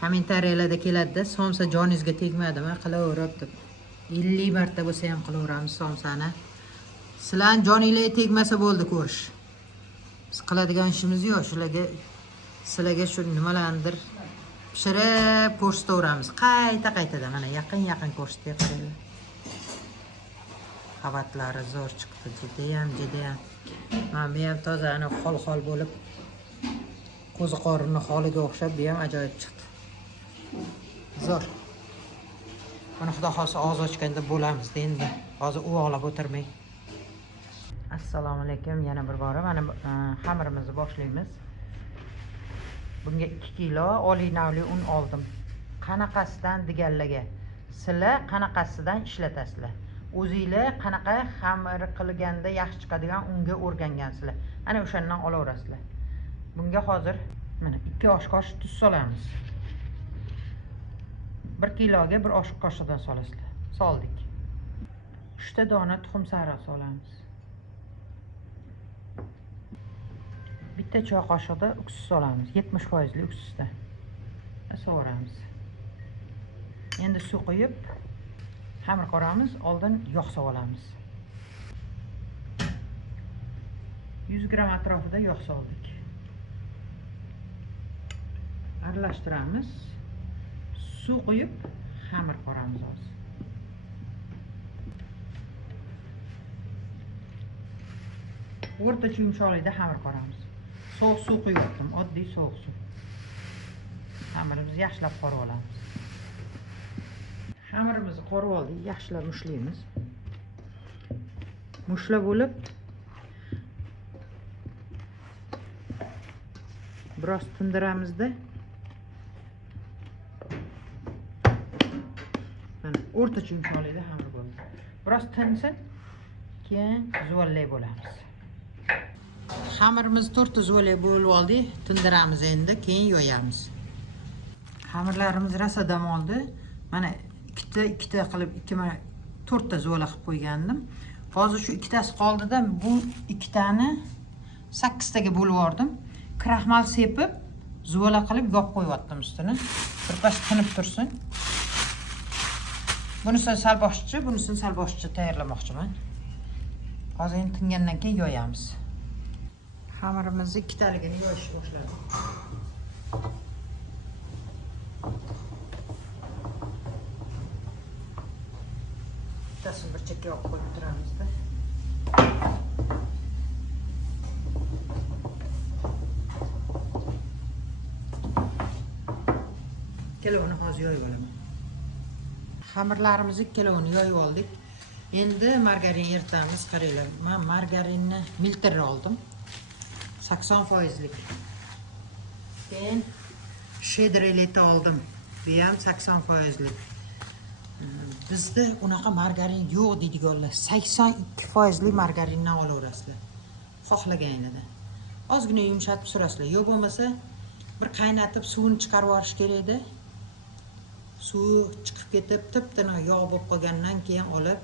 Kommentariyalarda keladi-da, somsa joningizga tegmadimi, qilaverib deb. 50 marta bo'lsa ham qilaveramiz somsani. Sizlarning joningizga tegmasa bo'ldi ko'rish. Biz qiladigan ishimiz yo'q, sizlarga shu nimalardir pishirib ko'rsataveramiz. Qayta-qaytada mana yaqin ko'rsatib qaranglar. Qavatlari zo'r chiqdi, judayam. Mana bu ham toza ana xol bo'lib qo'zi qorinni holiga o'xshab, bu ham ajoyib chiqdi. Zo'r. Buni xudo xolsa og'iz ochganda bo'lamiz endi. Hozir uvoqlab o'tirmay. Assalomu alaykum, yana bir bora mana xamirimizni boshlaymiz. Bunga 2 kilo oliy navli un oldim. Qanaqasidan deganlarga, sizlar qanaqasidan ishlatasizlar? O'zingizlar qanaqa xamir qilganda yaxshi chiqadigan unga o'rgangansizlar. Ana o'shandan olaverasizlar. Bunga hozir mana 2 osh qoshiq tuz solamiz. 1 kiloga 1 osh qoshiqdan solasizlar. Soldik. 3 ta dona tuxum sariq solamiz. Bitta choy qoshiqda uksus solamiz. 70% uksusda. Sovuramiz. Endi suv quyib xamir qoramiz, oldin yog' solamiz. 100 gram atrofida yog' soldik. Aralashtiramiz. Suv quyib xamir qoramiz hozir. O'rtacha yumshoqlikda xamir qoramiz. Sovuq suv quyaptim, oddiy sovuq suv. Xamirimizni yaxshilab qorib olamiz. Xamirimizni qorib oldik, yaxshilab mushlaymiz. Mushlab bo'lib biroz tindiramizda. Mana o'rtacha yumshoqlikda xamir bo'ldi. Biroz tinsin, keyin zuvalay bo'lamiz. Xamirimizni 4 ta zuvalay bo'lib oldik, tindiramiz endi, keyin yoyamiz. Xamirlarimiz rosa dam oldi. Mana ikkita qilib 4 ta zuvala qilib qo'ygandim. Hozir shu ikkitasi qoldi-da, bu ikkitani 8 taga bo'lib yordim. Kraxmal sepib, zuvala qilib yopib qo'yaptim ustini. Birpas tinib tursin. Bunisini sal boshcha tayyorlamoqchiman. Hozir endi tingandan keyin yoyamiz. Xamirimizni ikkitaligini yoyishga boshladik. Bittasini bir chekka olib qo'yib turamizda. Ikkalovini hozir yoyib olaman. Xamirlarimizni ikkalovini yoyib oldik. Endi margarin eritamiz, qaranglar. Men margarinni miltr oldim. 80%lik. Keyin cheddar eleti oldim. Bu ham 80%lik. Bizda unaqa margarin yo'q deydiganlar. 82%lik margarindan olaverasizlar. Xohlaganingizdan. Ozgina yumshatib surasizlar. Yo'q bo'lmasa bir qaynatib suvini chiqarib olish kerak-da. Suv chiqib ketib, tip-tiniq yog' bo'lib qolgandan keyin olib,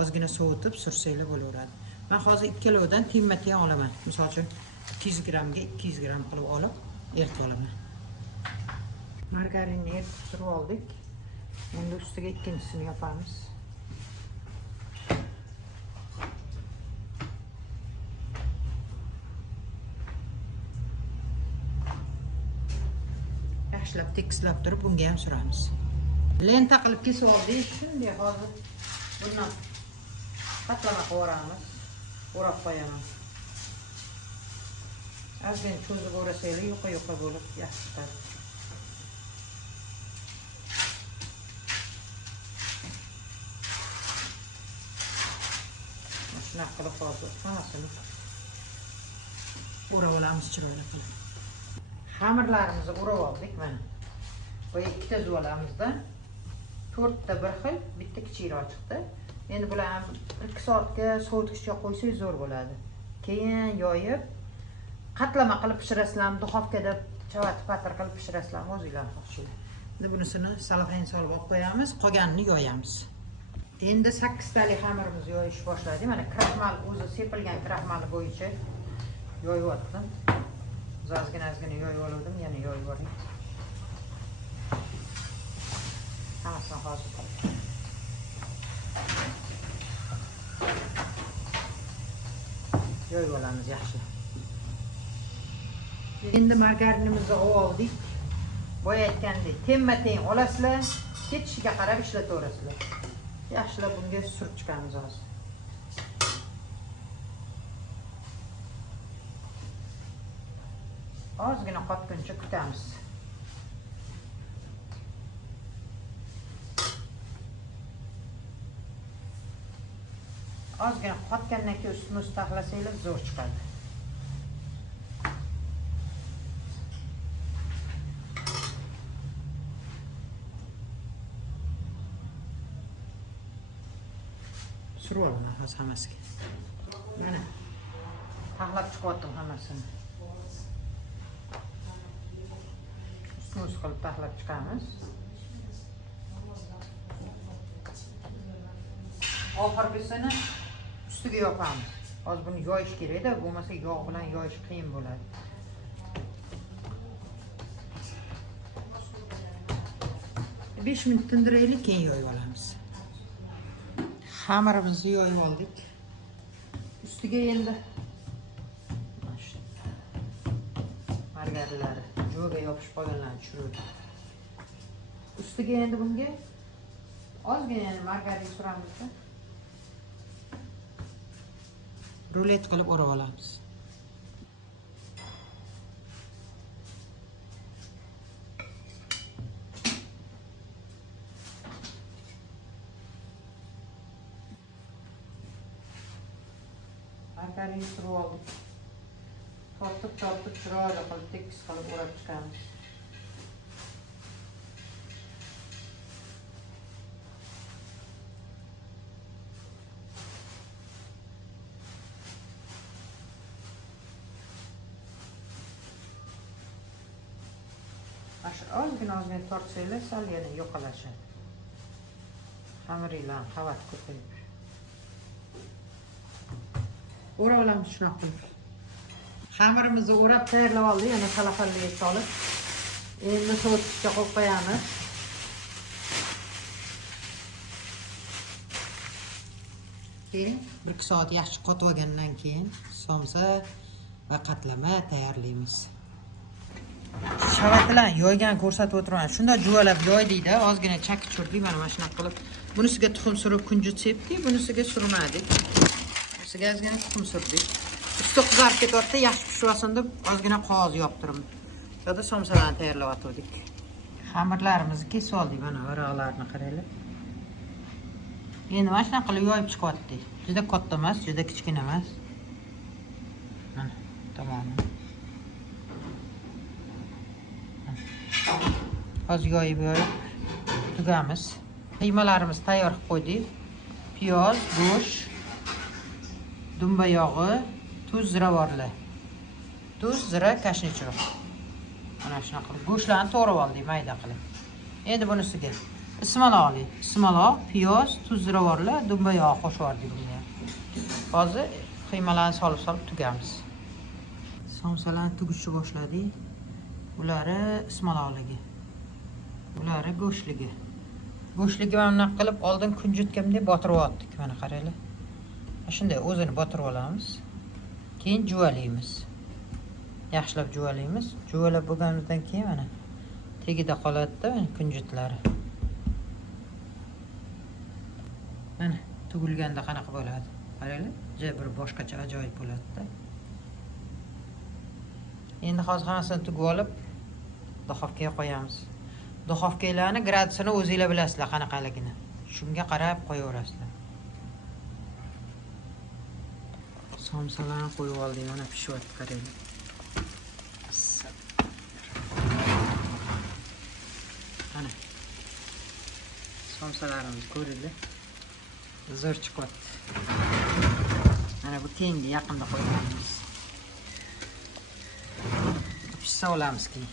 ozgina sovutib sursanglar bo'laveradi. Men hozir ikkalovidan teng-teng olaman. Misol uchun 200 gramga 200 gram qilib olib, eritib olaman. Margarinni eritib turib oldik. Endi ustiga ikkinchisini yopamiz. Yaxshilab tekislab turib bunga ham suramiz. Lenta qilib kesib oldik. Shunday hozir bundan qatlama qo'ramiz. O'rab qo'yaman. Ozgina cho'zib o'rasanglar, yuqa bo'lib yaxshi chiqadi. Shunaqa qilib hozir hammasini o'rab olamiz chiroyli qilib. Xamirlarimizni o'rab oldik mana. Bu ikkita zuvalamizdan 4 ta bir xil, bitta kichikroq chiqdi. Endi bularni 2 soatga sovutgichga qo'ysangiz zo'r bo'ladi. Keyin yoyib qatlama qilib pishirasizlarmi, duxovkada chavat patr qilib pishirasizlarmi, o'zingizlar xohishinglar. Endi bunisini salofan solib olib qo'yamiz, qolganini yoyamiz. Endi 8 talik xamirimizni yoyish boshladik. Mana kraxmal o'zi sepilgan kraxmali bo'yicha yoyib oldim. Ozgina yoyib oldim, yana yoyib oling. hozir yoyib olamiz yaxshi. Endi margarinimizni oldik. Boya aytgandek, tenma-teng olasizlar, ketishiga qarab ishlataverasizlar. Yaxshilab bunga surib chiqamiz hozir. Ozgina qotguncha kutamiz. Ozgina qotgandan keyin ustini taxlasanglar zo'r chiqadi. Surib olaman hozir hammasiga. Mana taxlab chiqyaptim hammasini. Ustini qilib taxlab chiqamiz. Oxirgisini ustiga yopamiz. Hozir buni yoyish kerak-da, bo'lmasa yog' bilan yoyish qiyin bo'ladi. Besh minut tindiraylik, keyin yoyib olamiz. Xamirimizni yoyib oldik. Ustiga endi margarinlari jo'ga yopishib qolganlarni tushirdik. Ustiga endi bunga ozgina margarin suramiz. Rulet qilib o'rab olamiz. Margarin surib oldik. Tortib chiroyli qilib tekis qilib o'rab chiqamiz. Ozgina tortsanglar sal yana yo'qolashadi. Xamiringlar qavat ko'payib. O'rab olamiz shunaqa qilib. Xamirimizni o'rab tayyorlab oldik, yana falafalga solib. Endi sovitishga qo'yib qo'yamiz. Keyin 1-2 soat yaxshi qotib olgandan keyin somsa va qatlama tayyorlaymiz. Shavat bilan yoygan ko'rsatib o'tiraman. Shunda juvalab yoydikda, ozgina chakki churdik, mana shunaqa qilib. Bunisiga tuxum surib kunjut sepdik, bunisiga surmadik. Bunisiga ozgina tuxum surdik. Usti qizarib ketyapti, yaxshi pishib olsin deb ozgina qog'oz yoptirdim. Yo'da somsalarni tayyorlab o'tdik. Xamirlarimizni kesib oldik, mana varaqlarni qaranglar. Endi mana shunaqa qilib yoyib chiqyapti. Juda katta emas, juda kichkina emas. Mana tamom. Hozir yoyib tugamiz. Qiymalarimizni tayyor qilib qo'ydik. Piyoz, go'sht, dumba yog'i, tuz, zira borlar. Tuz, zira, kashnichoq. Mana shunaqa qilib go'shtlarni to'g'rab oldik mayda qilib. Endi bunisiga ismaloq, ismaloq, piyoz, tuz, zira borlar, dumba yog'i qo'shib yubordik bunga. Hozir qiymalarni solib tugamiz. Somsalarni tugishni boshladik. Uları ismaloqligi. Uları go'shtligi. Go'shtligi mana bunaqa qilib oldin kunjutkamdek botirib oldik. Mana qaranglar. Shunday o'zini botirib olamiz. Keyin juvalaymiz. Yaxshilab juvalaymiz. Juvalab bo'lgandan keyin mana tegida qoladi-da kunjutlari. Mana tugilganda qanaqa bo'ladi? Qaranglar, bir boshqacha ajoyib bo'ladi-da. Endi hozir hammasini tugib olib, duxovkaga qo'yamiz. Duxovkalarni gradusini o'zingizlar bilasizlar qanaqaligini. Shunga qarab qo'yaverasizlar. Somsalarni qo'yib oldik, mana pishyapti, qaranglar. Mana. Somsalarimiz ko'rildi. Zo'r chiqyapti. Mana bu tengi yaqinda qo'yganmiz. Pishsa olamiz keyin.